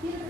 Peter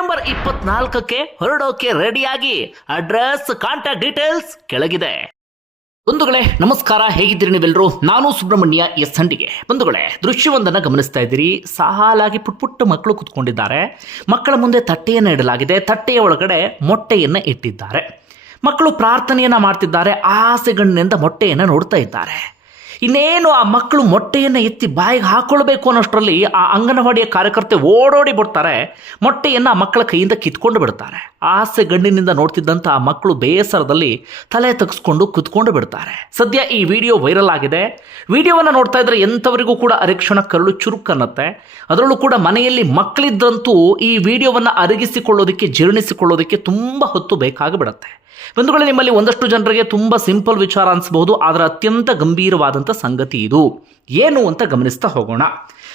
ಇಪ್ಪತ್ನಾಲ್ಕಕ್ಕೆ ಹೊರಡೋಕೆ ರೆಡಿಯಾಗಿ address, contact details ಕೆಳಗಿದೆ. ಬಂಧುಗಳೇ, ನಮಸ್ಕಾರ. ಹೇಗಿದ್ದೀರಿ ನೀವೆಲ್ಲರೂ? ನಾನು ಸುಬ್ರಹ್ಮಣ್ಯ ಎಸ್ ಹಂಡಿಗೆ. ಬಂಧುಗಳೇ, ದೃಶ್ಯವೊಂದನ್ನು ಗಮನಿಸ್ತಾ ಇದ್ದೀರಿ. ಸಾಲಾಗಿ ಪುಟ್ ಪುಟ್ಟ ಮಕ್ಕಳು ಕುತ್ಕೊಂಡಿದ್ದಾರೆ. ಮಕ್ಕಳ ಮುಂದೆ ತಟ್ಟೆಯನ್ನು ಇಡಲಾಗಿದೆ. ತಟ್ಟೆಯ ಒಳಗಡೆ ಮೊಟ್ಟೆಯನ್ನು ಇಟ್ಟಿದ್ದಾರೆ. ಮಕ್ಕಳು ಪ್ರಾರ್ಥನೆಯನ್ನು ಮಾಡ್ತಿದ್ದಾರೆ. ಆಸೆಗಣ್ಣಿನಿಂದ ಮೊಟ್ಟೆಯನ್ನು ನೋಡ್ತಾ ಇದ್ದಾರೆ. ಇನ್ನೇನು ಆ ಮಕ್ಕಳು ಮೊಟ್ಟೆಯನ್ನು ಎತ್ತಿ ಬಾಯಿಗೆ ಹಾಕೊಳ್ಬೇಕು ಅನ್ನೋಷ್ಟರಲ್ಲಿ ಆ ಅಂಗನವಾಡಿಯ ಕಾರ್ಯಕರ್ತೆ ಓಡೋಡಿ ಬಿಡ್ತಾರೆ. ಮೊಟ್ಟೆಯನ್ನು ಆ ಮಕ್ಕಳ ಕೈಯಿಂದ ಕಿತ್ಕೊಂಡು ಬಿಡ್ತಾರೆ. ಆಸೆ ಗಣ್ಣಿನಿಂದ ನೋಡ್ತಿದ್ದಂಥ ಆ ಮಕ್ಕಳು ಬೇಸರದಲ್ಲಿ ತಲೆ ತಗ್ಸ್ಕೊಂಡು ಕುತ್ಕೊಂಡು ಬಿಡ್ತಾರೆ. ಸದ್ಯ ಈ ವಿಡಿಯೋ ವೈರಲ್ ಆಗಿದೆ. ವಿಡಿಯೋವನ್ನು ನೋಡ್ತಾ ಇದ್ರೆ ಎಂಥವರಿಗೂ ಕೂಡ ಅರಿಕ್ಷಣ ಕರಳು ಚುರುಕನ್ನತ್ತೆ ಅದರಲ್ಲೂ ಕೂಡ ಮನೆಯಲ್ಲಿ ಮಕ್ಕಳಿದ್ರಂತೂ ಈ ವಿಡಿಯೋವನ್ನು ಅರಗಿಸಿಕೊಳ್ಳೋದಕ್ಕೆ, ಜೀರ್ಣಿಸಿಕೊಳ್ಳೋದಕ್ಕೆ ತುಂಬ ಹೊತ್ತು ಬೇಕಾಗಿಬಿಡುತ್ತೆ. ಬಂಧುಗಳೇ, ನಿಮ್ಮಲ್ಲಿ ಒಂದಷ್ಟು ಜನರಿಗೆ ತುಂಬ ಸಿಂಪಲ್ ವಿಚಾರ ಅನಿಸಬಹುದು, ಆದರೆ ಅತ್ಯಂತ ಗಂಭೀರವಾದಂಥ ಸಂಗತಿ ಇದು. ಏನು ಅಂತ ಗಮನಿಸ್ತಾ ಹೋಗೋಣ.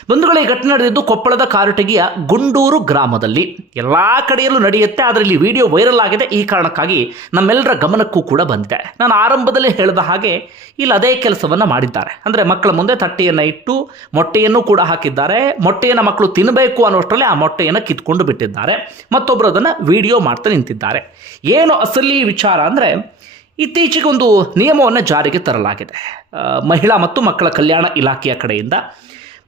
ಬಂಧುಗಳೇ, ಈ ಘಟನೆ ನಡೆದಿದ್ದು ಕೊಪ್ಪಳದ ಕಾರಟಗಿಯ ಗುಂಡೂರು ಗ್ರಾಮದಲ್ಲಿ. ಎಲ್ಲ ಕಡೆಯಲ್ಲೂ ನಡೆಯುತ್ತೆ, ಆದರೆ ಇಲ್ಲಿ ವಿಡಿಯೋ ವೈರಲ್ ಆಗಿದೆ. ಈ ಕಾರಣಕ್ಕಾಗಿ ನಮ್ಮೆಲ್ಲರ ಗಮನಕ್ಕೂ ಕೂಡ ಬಂದಿದೆ. ನಾನು ಆರಂಭದಲ್ಲಿ ಹೇಳಿದ ಹಾಗೆ ಇಲ್ಲಿ ಅದೇ ಕೆಲಸವನ್ನು ಮಾಡಿದ್ದಾರೆ. ಅಂದರೆ ಮಕ್ಕಳ ಮುಂದೆ ತಟ್ಟೆಯನ್ನು ಇಟ್ಟು ಮೊಟ್ಟೆಯನ್ನು ಕೂಡ ಹಾಕಿದ್ದಾರೆ. ಮೊಟ್ಟೆಯನ್ನು ಮಕ್ಕಳು ತಿನ್ನಬೇಕು ಅನ್ನೋಷ್ಟರಲ್ಲಿ ಆ ಮೊಟ್ಟೆಯನ್ನು ಕಿತ್ಕೊಂಡು ಬಿಟ್ಟಿದ್ದಾರೆ. ಮತ್ತೊಬ್ಬರು ಅದನ್ನು ವಿಡಿಯೋ ಮಾಡ್ತಾ ನಿಂತಿದ್ದಾರೆ. ಏನು ಅಸಲಿ ವಿಚಾರ ಅಂದರೆ, ಇತ್ತೀಚೆಗೆ ಒಂದು ನಿಯಮವನ್ನು ಜಾರಿಗೆ ತರಲಾಗಿದೆ. ಮಹಿಳಾ ಮತ್ತು ಮಕ್ಕಳ ಕಲ್ಯಾಣ ಇಲಾಖೆಯ ಕಡೆಯಿಂದ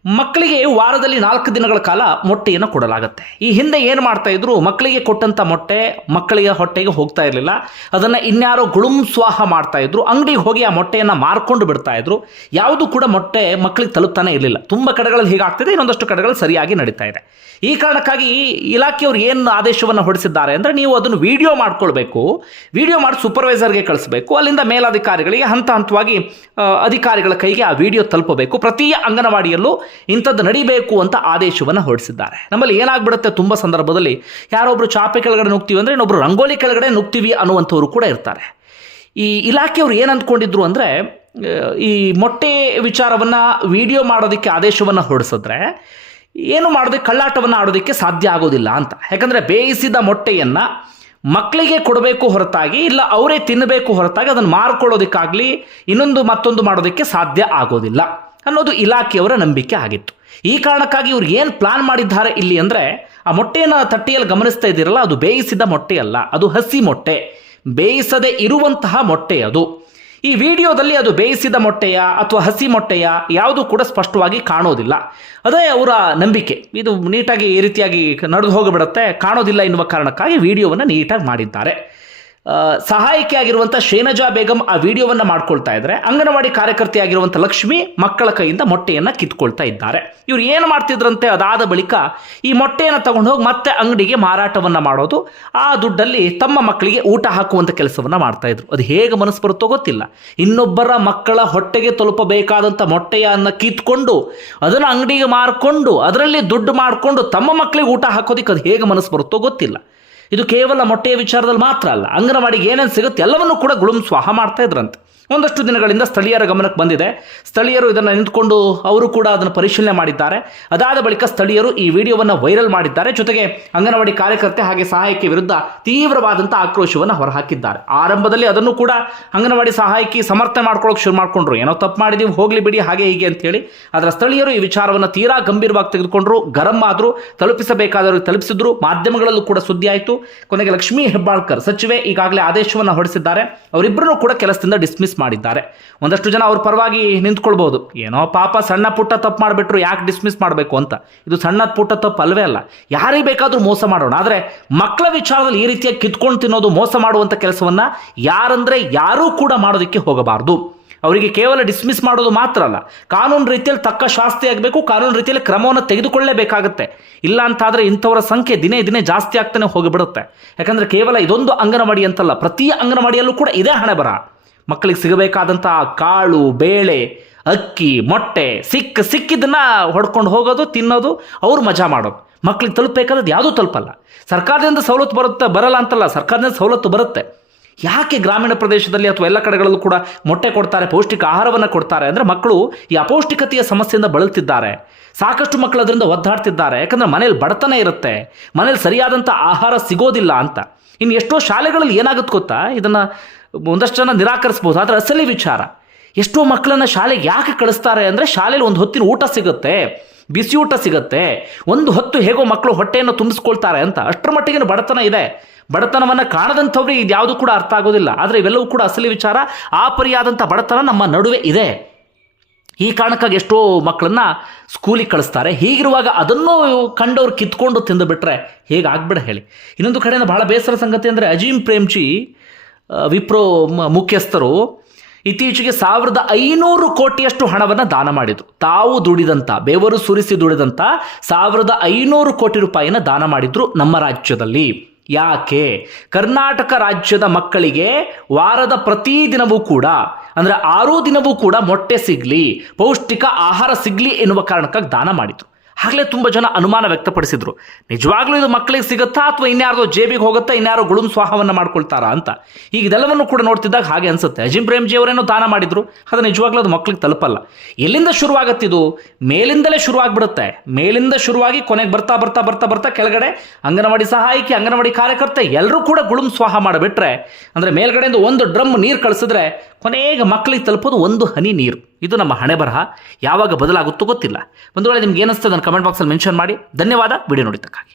ಮಕ್ಕಳಿಗೆ ವಾರದಲ್ಲಿ ನಾಲ್ಕು ದಿನಗಳ ಕಾಲ ಮೊಟ್ಟೆಯನ್ನು ಕೊಡಲಾಗುತ್ತೆ. ಈ ಹಿಂದೆ ಏನು ಮಾಡ್ತಾ ಇದ್ರು, ಮಕ್ಕಳಿಗೆ ಕೊಟ್ಟಂಥ ಮೊಟ್ಟೆ ಮಕ್ಕಳಿಗೆ ಹೊಟ್ಟೆಗೆ ಹೋಗ್ತಾ ಇರಲಿಲ್ಲ. ಅದನ್ನು ಇನ್ಯಾರೋ ಗುಳುಂ ಸ್ವಾಹ ಮಾಡ್ತಾ ಇದ್ರು, ಅಂಗಡಿಗೆ ಹೋಗಿ ಆ ಮೊಟ್ಟೆಯನ್ನು ಮಾರ್ಕೊಂಡು ಬಿಡ್ತಾ ಇದ್ರು. ಯಾವುದು ಕೂಡ ಮೊಟ್ಟೆ ಮಕ್ಕಳಿಗೆ ತಲುಪ್ತಾನೆ ಇರಲಿಲ್ಲ. ತುಂಬ ಕಡೆಗಳಲ್ಲಿ ಹೀಗಾಗ್ತಿದೆ ಇನ್ನೊಂದಷ್ಟು ಕಡೆಗಳು ಸರಿಯಾಗಿ ನಡೀತಾ ಇದೆ. ಈ ಕಾರಣಕ್ಕಾಗಿ ಇಲಾಖೆಯವರು ಏನು ಆದೇಶವನ್ನು ಹೊರಡಿಸಿದ್ದಾರೆ ಅಂದರೆ ನೀವು ಅದನ್ನು ವಿಡಿಯೋ ಮಾಡ್ಕೊಳ್ಬೇಕು. ವಿಡಿಯೋ ಮಾಡಿ ಸೂಪರ್ವೈಸರ್ಗೆ ಕಳಿಸ್ಬೇಕು. ಅಲ್ಲಿಂದ ಮೇಲಾಧಿಕಾರಿಗಳಿಗೆ ಹಂತ ಹಂತವಾಗಿ ಅಧಿಕಾರಿಗಳ ಕೈಗೆ ಆ ವಿಡಿಯೋ ತಲುಪಬೇಕು. ಪ್ರತಿ ಅಂಗನವಾಡಿಯಲ್ಲೂ ಇಂಥದ್ದು ನಡಿಬೇಕು ಅಂತ ಆದೇಶವನ್ನು ಹೊರಡಿಸಿದ್ದಾರೆ. ನಮ್ಮಲ್ಲಿ ಏನಾಗ್ಬಿಡುತ್ತೆ ತುಂಬ ಸಂದರ್ಭದಲ್ಲಿ, ಯಾರೊಬ್ರು ಚಾಪೆ ಕೆಳಗಡೆ ನುಗ್ತೀವಿ ಅಂದರೆ ಇನ್ನೊಬ್ಬರು ರಂಗೋಲಿ ಕೆಳಗಡೆ ನುಗ್ತೀವಿ ಅನ್ನುವಂಥವ್ರು ಕೂಡ ಇರ್ತಾರೆ. ಈ ಇಲಾಖೆಯವರು ಏನು ಅಂದ್ಕೊಂಡಿದ್ರು ಅಂದರೆ ಈ ಮೊಟ್ಟೆ ವಿಚಾರವನ್ನು ವಿಡಿಯೋ ಮಾಡೋದಕ್ಕೆ ಆದೇಶವನ್ನು ಹೊರಡಿಸಿದ್ರೆ, ಏನು ಮಾಡೋದಕ್ಕೆ ಕಳ್ಳಾಟವನ್ನು ಆಡೋದಕ್ಕೆ ಸಾಧ್ಯ ಆಗೋದಿಲ್ಲ ಅಂತ. ಯಾಕಂದರೆ ಬೇಯಿಸಿದ ಮೊಟ್ಟೆಯನ್ನು ಮಕ್ಕಳಿಗೆ ಕೊಡಬೇಕು ಹೊರತಾಗಿ, ಇಲ್ಲ ಅವರೇ ತಿನ್ನಬೇಕು ಹೊರತಾಗಿ ಅದನ್ನು ಮಾರ್ಕೊಳ್ಳೋದಕ್ಕಾಗಲಿ ಇನ್ನೊಂದು ಮತ್ತೊಂದು ಮಾಡೋದಕ್ಕೆ ಸಾಧ್ಯ ಆಗೋದಿಲ್ಲ. ಅನ್ನೋದು ಇಲಾಖೆಯವರ ನಂಬಿಕೆ ಆಗಿತ್ತು. ಈ ಕಾರಣಕ್ಕಾಗಿ ಇವ್ರು ಏನು ಪ್ಲಾನ್ ಮಾಡಿದ್ದಾರೆ ಇಲ್ಲಿ ಅಂದರೆ, ಆ ಮೊಟ್ಟೆಯನ್ನು ತಟ್ಟೆಯಲ್ಲಿ ಗಮನಿಸ್ತಾ ಇದ್ದೀರಲ್ಲ, ಅದು ಬೇಯಿಸಿದ ಮೊಟ್ಟೆಯಲ್ಲ ಅದು ಹಸಿ ಮೊಟ್ಟೆ. ಬೇಯಿಸದೆ ಇರುವಂತಹ ಮೊಟ್ಟೆ ಅದು. ಈ ವಿಡಿಯೋದಲ್ಲಿ ಅದು ಬೇಯಿಸಿದ ಮೊಟ್ಟೆಯ ಅಥವಾ ಹಸಿ ಮೊಟ್ಟೆಯ ಯಾವುದು ಕೂಡ ಸ್ಪಷ್ಟವಾಗಿ ಕಾಣೋದಿಲ್ಲ. ಅದೇ ಅವರ ನಂಬಿಕೆ. ಇದು ನೀಟಾಗಿ ಈ ರೀತಿಯಾಗಿ ನಡೆದು ಹೋಗಿಬಿಡುತ್ತೆ, ಕಾಣೋದಿಲ್ಲ ಎನ್ನುವ ಕಾರಣಕ್ಕಾಗಿ ವಿಡಿಯೋವನ್ನು ನೀಟಾಗಿ ಮಾಡಿದ್ದಾರೆ. ಸಹಾಯಕಿ ಆಗಿರುವಂಥ ಶೇನಜಾ ಬೇಗಂ ಆ ವಿಡಿಯೋವನ್ನು ಮಾಡ್ಕೊಳ್ತಾ ಇದ್ದಾರೆ ಅಂಗನವಾಡಿ ಕಾರ್ಯಕರ್ತೆಯಾಗಿರುವಂಥ ಲಕ್ಷ್ಮಿ ಮಕ್ಕಳ ಕೈಯಿಂದ ಮೊಟ್ಟೆಯನ್ನು ಕಿತ್ಕೊಳ್ತಾ ಇದ್ದಾರೆ. ಇವ್ರು ಏನು ಮಾಡ್ತಿದ್ರಂತೆ ಅದಾದ ಬಳಿಕ ಈ ಮೊಟ್ಟೆಯನ್ನು ತಗೊಂಡು ಹೋಗಿ ಮತ್ತೆ ಅಂಗಡಿಗೆ ಮಾರಾಟವನ್ನು ಮಾಡೋದು. ಆ ದುಡ್ಡಲ್ಲಿ ತಮ್ಮ ಮಕ್ಕಳಿಗೆ ಊಟ ಹಾಕುವಂಥ ಕೆಲಸವನ್ನು ಮಾಡ್ತಾ ಇದ್ರು. ಅದು ಹೇಗೆ ಮನಸ್ಸು ಬರುತ್ತೋ ಗೊತ್ತಿಲ್ಲ. ಇನ್ನೊಬ್ಬರ ಮಕ್ಕಳ ಹೊಟ್ಟೆಗೆ ತಲುಪಬೇಕಾದಂಥ ಮೊಟ್ಟೆಯನ್ನು ಕಿತ್ಕೊಂಡು ಅದನ್ನು ಅಂಗಡಿಗೆ ಮಾರ್ಕೊಂಡು, ಅದರಲ್ಲಿ ದುಡ್ಡು ಮಾಡಿಕೊಂಡು ತಮ್ಮ ಮಕ್ಕಳಿಗೆ ಊಟ ಹಾಕೋದಕ್ಕೆ ಅದು ಹೇಗೆ ಮನಸ್ಸು ಬರುತ್ತೋ ಗೊತ್ತಿಲ್ಲ. ಇದು ಕೇವಲ ಮೊಟ್ಟೆಯ ವಿಚಾರದಲ್ಲಿ ಮಾತ್ರ ಅಲ್ಲ, ಅಂಗನವಾಡಿಗೆ ಏನೇನು ಸಿಗುತ್ತೆ ಎಲ್ಲವನ್ನೂ ಕೂಡ ಗುಳುಂ ಸ್ವಾಹ ಮಾಡ್ತಾ ಇದ್ರಂತೆ. ಒಂದಷ್ಟು ದಿನಗಳಿಂದ ಸ್ಥಳೀಯರ ಗಮನಕ್ಕೆ ಬಂದಿದೆ. ಸ್ಥಳೀಯರು ಇದನ್ನು ನಿಂತ್ಕೊಂಡು ಅವರು ಕೂಡ ಅದನ್ನು ಪರಿಶೀಲನೆ ಮಾಡಿದ್ದಾರೆ. ಅದಾದ ಬಳಿಕ ಸ್ಥಳೀಯರು ಈ ವಿಡಿಯೋವನ್ನು ವೈರಲ್ ಮಾಡಿದ್ದಾರೆ. ಜೊತೆಗೆ ಅಂಗನವಾಡಿ ಕಾರ್ಯಕರ್ತೆ ಹಾಗೆ ಸಹಾಯಕಿ ವಿರುದ್ಧ ತೀವ್ರವಾದಂಥ ಆಕ್ರೋಶವನ್ನು ಹೊರಹಾಕಿದ್ದಾರೆ. ಆರಂಭದಲ್ಲಿ ಅದನ್ನು ಕೂಡ ಅಂಗನವಾಡಿ ಸಹಾಯಕಿ ಸಮರ್ಥನೆ ಮಾಡ್ಕೊಳ್ಳೋಕೆ ಶುರು ಮಾಡ್ಕೊಂಡ್ರು. ಏನೋ ತಪ್ಪು ಮಾಡಿದೀವಿ, ಹೋಗಲಿ ಬಿಡಿ, ಹಾಗೆ ಹೀಗೆ ಅಂತೇಳಿ ಅದರ ಸ್ಥಳೀಯರು ಈ ವಿಚಾರವನ್ನು ತೀರಾ ಗಂಭೀರವಾಗಿ ತೆಗೆದುಕೊಂಡ್ರು. ಗರಂ ಆದರೂ ತಲುಪಿಸಬೇಕಾದವರು ತಲುಪಿಸಿದ್ರು. ಮಾಧ್ಯಮಗಳಲ್ಲೂ ಕೂಡ ಸುದ್ದಿ ಆಯಿತು. ಕೊನೆಗೆ ಲಕ್ಷ್ಮೀ ಹೆಬ್ಬಾಳ್ಕರ್ ಸಚಿವೆ ಈಗಾಗಲೇ ಆದೇಶವನ್ನು ಹೊರಡಿಸಿದ್ದಾರೆ. ಅವರಿಬ್ಬರನ್ನು ಕೂಡ ಕೆಲಸದಿಂದ ಡಿಸ್ಮಿಸ್ ಮಾಡಿದ್ದಾರೆ. ಒಂದಷ್ಟು ಜನ ಅವ್ರ ಪರವಾಗಿ ನಿಂತ್ಕೊಳ್ಬೋದು. ಏನೋ ಪಾಪ ಸಣ್ಣ ಪುಟ್ಟ ತಪ್ಪು ಮಾಡಿಬಿಟ್ರು ಯಾಕೆ ಡಿಸ್ಮಿಸ್ ಮಾಡಬೇಕು ಅಂತ. ಇದು ಸಣ್ಣ ಪುಟ್ಟ ತಪ್ಪು ಅಲ್ವೇ ಅಲ್ಲ. ಯಾರಿಗೆ ಬೇಕಾದರೂ ಮೋಸ ಮಾಡೋಣ. ಆದರೆ ಮಕ್ಕಳ ವಿಚಾರದಲ್ಲಿ ಈ ರೀತಿಯಾಗಿ ಕಿತ್ಕೊಂಡು ತಿನ್ನೋದು ಮೋಸ ಮಾಡುವಂಥ ಕೆಲಸವನ್ನು ಯಾರಂದ್ರೆ ಯಾರೂ ಕೂಡ ಮಾಡೋದಕ್ಕೆ ಹೋಗಬಾರ್ದು. ಅವರಿಗೆ ಕೇವಲ ಡಿಸ್ಮಿಸ್ ಮಾಡೋದು ಮಾತ್ರ ಅಲ್ಲ. ಕಾನೂನು ರೀತಿಯಲ್ಲಿ ತಕ್ಕ ಶಾಸ್ತಿ ಆಗಬೇಕು, ಕಾನೂನು ರೀತಿಯಲ್ಲಿ ಕ್ರಮವನ್ನು ತೆಗೆದುಕೊಳ್ಳಲೇಬೇಕಾಗುತ್ತೆ ಇಲ್ಲ ಅಂತಾದರೆ ಇಂಥವರ ಸಂಖ್ಯೆ ದಿನೇ ದಿನೇ ಜಾಸ್ತಿ ಆಗ್ತಾನೆ ಹೋಗಿಬಿಡುತ್ತೆ. ಯಾಕಂದರೆ ಕೇವಲ ಇದೊಂದು ಅಂಗನವಾಡಿ ಅಂತಲ್ಲ, ಪ್ರತಿ ಅಂಗನವಾಡಿಯಲ್ಲೂ ಕೂಡ ಇದೇ ಹಣೆ ಬರ ಮಕ್ಕಳಿಗೆ ಸಿಗಬೇಕಾದಂಥ ಕಾಳು, ಬೇಳೆ, ಅಕ್ಕಿ, ಮೊಟ್ಟೆ ಸಿಕ್ಕ, ಸಿಕ್ಕಿದ್ದನ್ನ ಹೊಡ್ಕೊಂಡು ಹೋಗೋದು, ತಿನ್ನೋದು, ಅವ್ರು ಮಜಾ ಮಾಡೋದು. ಮಕ್ಕಳಿಗೆ ತಲುಪಬೇಕಾದದ್ದು ಯಾವುದೂ ತಲುಪಲ್ಲ. ಸರ್ಕಾರದಿಂದ ಸವಲತ್ತು ಬರುತ್ತೆ ಬರಲ್ಲ ಅಂತಲ್ಲ, ಸರ್ಕಾರದಿಂದ ಸವಲತ್ತು ಬರುತ್ತೆ. ಯಾಕೆ ಗ್ರಾಮೀಣ ಪ್ರದೇಶದಲ್ಲಿ ಅಥವಾ ಎಲ್ಲ ಕಡೆಗಳಲ್ಲೂ ಕೂಡ ಮೊಟ್ಟೆ ಕೊಡ್ತಾರೆ, ಪೌಷ್ಟಿಕ ಆಹಾರವನ್ನು ಕೊಡ್ತಾರೆ? ಅಂದರೆ ಮಕ್ಕಳು ಈ ಅಪೌಷ್ಟಿಕತೆಯ ಸಮಸ್ಯೆಯಿಂದ ಬಳಲ್ತಿದ್ದಾರೆ. ಸಾಕಷ್ಟು ಮಕ್ಕಳು ಅದರಿಂದ ಒದ್ದಾಡ್ತಿದ್ದಾರೆ. ಯಾಕಂದರೆ ಮನೇಲಿ ಬಡತನ ಇರುತ್ತೆ. ಮನೇಲಿ ಸರಿಯಾದಂಥ ಆಹಾರ ಸಿಗೋದಿಲ್ಲ ಅಂತ. ಇನ್ನು ಎಷ್ಟೋ ಶಾಲೆಗಳಲ್ಲಿ ಏನಾಗುತ್ತೆ ಗೊತ್ತಾ? ಇದನ್ನು ಒಂದಷ್ಟು ಜನ ನಿರಾಕರಿಸ್ಬೋದು. ಆದರೆ ಅಸಲಿ ವಿಚಾರ, ಎಷ್ಟೋ ಮಕ್ಕಳನ್ನು ಶಾಲೆಗೆ ಯಾಕೆ ಕಳಿಸ್ತಾರೆ ಅಂದರೆ ಶಾಲೆಯಲ್ಲಿ ಒಂದು ಹೊತ್ತಿನ ಊಟ ಸಿಗುತ್ತೆ, ಬಿಸಿ ಊಟ ಸಿಗುತ್ತೆ, ಒಂದು ಹೊತ್ತು ಹೇಗೋ ಮಕ್ಕಳು ಹೊಟ್ಟೆಯನ್ನು ತುಂಬಿಸ್ಕೊಳ್ತಾರೆ ಅಂತ. ಅಷ್ಟರ ಮಟ್ಟಿಗೆ ಬಡತನ ಇದೆ. ಬಡತನವನ್ನು ಕಾಣದಂಥವ್ರಿಗೆ ಇದು ಯಾವುದು ಕೂಡ ಅರ್ಥ ಆಗೋದಿಲ್ಲ. ಆದರೆ ಇವೆಲ್ಲವೂ ಕೂಡ ಅಸಲಿ ವಿಚಾರ ಆ ಪರಿಯಾದಂಥ ಬಡತನ ನಮ್ಮ ನಡುವೆ ಇದೆ. ಈ ಕಾರಣಕ್ಕಾಗಿ ಎಷ್ಟೋ ಮಕ್ಕಳನ್ನ ಸ್ಕೂಲಿಗೆ ಕಳಿಸ್ತಾರೆ. ಹೀಗಿರುವಾಗ ಅದನ್ನು ಕಂಡವ್ರು ಕಿತ್ಕೊಂಡು ತಿಂದು ಬಿಟ್ರೆ ಹೇಗೆ ಆಗ್ಬಿಡ ಹೇಳಿ. ಇನ್ನೊಂದು ಕಡೆಯಿಂದ ಬಹಳ ಬೇಸರ ಸಂಗತಿ ಅಂದರೆ ಅಜೀಂ ಪ್ರೇಮ್ಜಿ ವಿಪ್ರೋ ಮುಖ್ಯಸ್ಥರು ಇತ್ತೀಚೆಗೆ ಸಾವಿರದ ಐನೂರು ಕೋಟಿಯಷ್ಟು ಹಣವನ್ನು ದಾನ ಮಾಡಿದರು. ತಾವು ದುಡಿದಂಥ ಬೆವರು ಸುರಿಸಿ ದುಡಿದಂಥ ಸಾವಿರದ ಐನೂರು ಕೋಟಿ ರೂಪಾಯಿನ ದಾನ ಮಾಡಿದ್ರು ನಮ್ಮ ರಾಜ್ಯದಲ್ಲಿ. ಯಾಕೆ? ಕರ್ನಾಟಕ ರಾಜ್ಯದ ಮಕ್ಕಳಿಗೆ ವಾರದ ಪ್ರತಿ ದಿನವೂ ಕೂಡ, ಅಂದರೆ ಆರೂ ದಿನವೂ ಕೂಡ ಮೊಟ್ಟೆ ಸಿಗಲಿ, ಪೌಷ್ಟಿಕ ಆಹಾರ ಸಿಗಲಿ ಎನ್ನುವ ಕಾರಣಕ್ಕಾಗಿ ದಾನ ಮಾಡಿದ್ರು. ಆಗಲೇ ತುಂಬ ಜನ ಅನುಮಾನ ವ್ಯಕ್ತಪಡಿಸಿದ್ರು. ನಿಜವಾಗ್ಲೂ ಇದು ಮಕ್ಕಳಿಗೆ ಸಿಗುತ್ತಾ ಅಥವಾ ಇನ್ಯಾರೋ ಜೇಬಿಗೆ ಹೋಗುತ್ತಾ ಇನ್ಯಾರೋ ಗುಳುಂ ಸ್ವಾಹವನ್ನು ಮಾಡ್ಕೊಳ್ತಾರಾ ಅಂತ. ಈಗ ಇದೆಲ್ಲವನ್ನು ಕೂಡ ನೋಡ್ತಿದ್ದಾಗ ಹಾಗೆ ಅನ್ಸುತ್ತೆ. ಅಜಿಂ ಪ್ರೇಮ್ಜಿ ಅವರೇನೋ ದಾನ ಮಾಡಿದ್ರು. ಅದು ನಿಜವಾಗ್ಲೂ ಅದು ಮಕ್ಕಳಿಗೆ ತಲುಪಲ್ಲ. ಎಲ್ಲಿಂದ ಶುರುವಾಗತ್ತಿದು ಮೇಲಿಂದಲೇ ಶುರುವಾಗಿಬಿಡುತ್ತೆ. ಮೇಲಿಂದ ಶುರುವಾಗಿ ಕೊನೆಗೆ ಬರ್ತಾ ಬರ್ತಾ ಬರ್ತಾ ಬರ್ತಾ ಕೆಳಗಡೆ ಅಂಗನವಾಡಿ ಸಹಾಯಕಿ, ಅಂಗನವಾಡಿ ಕಾರ್ಯಕರ್ತೆ ಎಲ್ಲರೂ ಕೂಡ ಗುಳುಂ ಸ್ವಾಹ ಮಾಡಿಬಿಟ್ರೆ, ಅಂದರೆ ಮೇಲ್ಗಡೆಯಿಂದ ಒಂದು ಡ್ರಮ್ ನೀರು ಕಳಿಸಿದ್ರೆ ಕೊನೆಗೆ ಮಕ್ಕಳಿಗೆ ತಲುಪೋದು ಒಂದು ಹನಿ ನೀರು. ಇದು ನಮ್ಮ ಹಣೆ ಬರಹ. ಯಾವಾಗ ಬದಲಾಗುತ್ತೋ ಗೊತ್ತಿಲ್ಲ. ಒಂದು ವೇಳೆ ನಿಮ್ಗೆ ಏನಿಸ್ತದೆ ನನ್ನ ಕಮೆಂಟ್ ಬಾಕ್ಸಲ್ಲಿ ಮೆನ್ಷನ್ ಮಾಡಿ. ಧನ್ಯವಾದ. ವಿಡಿಯೋ ನೋಡಿದ್ದಕ್ಕಾಗಿ.